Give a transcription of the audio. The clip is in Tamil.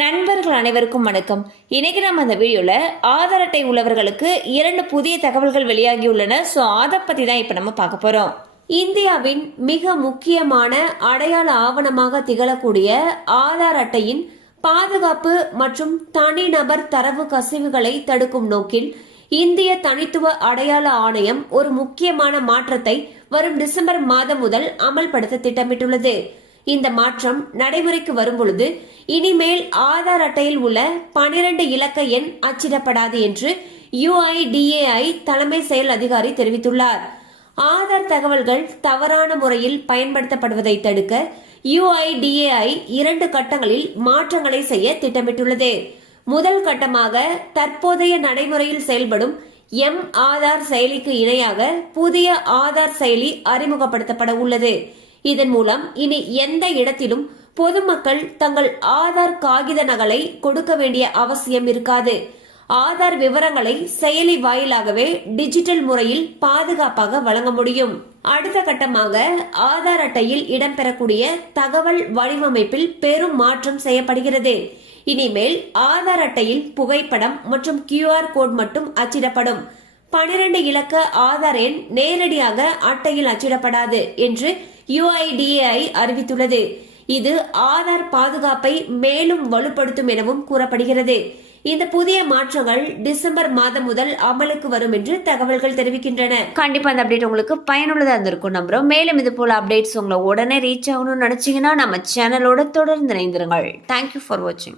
நண்பர்கள் அனைவருக்கும் வணக்கம். இன்னைக்கு நம்ம அந்த வீடியோல ஆதார் அட்டை உள்ளவர்களுக்கு 2 புதிய தகவல்கள் வெளியாகியுள்ளன. ஸோ அதை பத்தி தான் இப்ப நம்ம பார்க்க போறோம். இந்தியாவின் மிக முக்கியமான அடையாள ஆவணமாக திகழக்கூடிய ஆதார் அட்டையின் பாதுகாப்பு மற்றும் தனிநபர் தரவு கசிவுகளை தடுக்கும் நோக்கில் இந்திய தனித்துவ அடையாள ஆணையம் ஒரு முக்கியமான மாற்றத்தை வரும் டிசம்பர் மாதம் முதல் அமல்படுத்த திட்டமிட்டுள்ளது. இந்த மாற்றம் நடைமுறைக்கு வரும் பொழுது இனிமேல் ஆதார் அட்டையில் உள்ள 12 இலக்க எண் அச்சிடப்படாது என்று UIDAI தலைமை செயல் அதிகாரி தெரிவித்துள்ளார். ஆதார் தகவல்கள் தவறான முறையில் பயன்படுத்தப்படுவதை தடுக்க UIDAI 2 கட்டங்களில் மாற்றங்களை செய்ய திட்டமிட்டுள்ளது. முதல் கட்டமாக தற்போதைய நடைமுறையில் செயல்படும் ஆதார் செயலிக்கு இணையாக புதிய ஆதார் செயலி அறிமுகப்படுத்தப்பட உள்ளது. இதன் மூலம் இனி எந்த இடத்திலும் பொதுமக்கள் தங்கள் ஆதார் காகித நகலை கொடுக்க வேண்டிய அவசியம் இருக்காது. ஆதார் விவரங்களை செயலி வாயிலாகவே டிஜிட்டல் முறையில் பாதுகாப்பாக வழங்க முடியும். அடுத்த கட்டமாக ஆதார் அட்டையில் இடம்பெறக்கூடிய தகவல் வடிவமைப்பில் பெரும் மாற்றம் செய்யப்படுகிறது. இனிமேல் ஆதார் அட்டையில் புகைப்படம் மற்றும் QR கோட் மட்டும் அச்சிடப்படும். 12 இலக்க ஆதார் எண் நேரடியாக அட்டையில் அச்சிடப்படாது என்று UIDAI அறிவித்துள்ளது. இது ஆதார் பாதுகாப்பை மேலும் வலுப்படுத்தும் எனவும் கூறப்படுகிறது. இந்த புதிய மாற்றங்கள் டிசம்பர் மாதம் முதல் அமலுக்கு வரும் என்று தகவல்கள் தெரிவிக்கின்றன. கண்டிப்பா அந்த அப்டேட் உங்களுக்கு பயனுள்ளதா இருந்திருக்கும் நம்புறோம். மேலும் இது போல அப்டேட்ஸ் உங்களை உடனே ரீச் ஆகணும்னு நினைச்சீங்கன்னா நம்ம சேனலோட தொடர்ந்து இணைந்திருங்கள். தேங்க்யூ ஃபார் வாட்சிங்.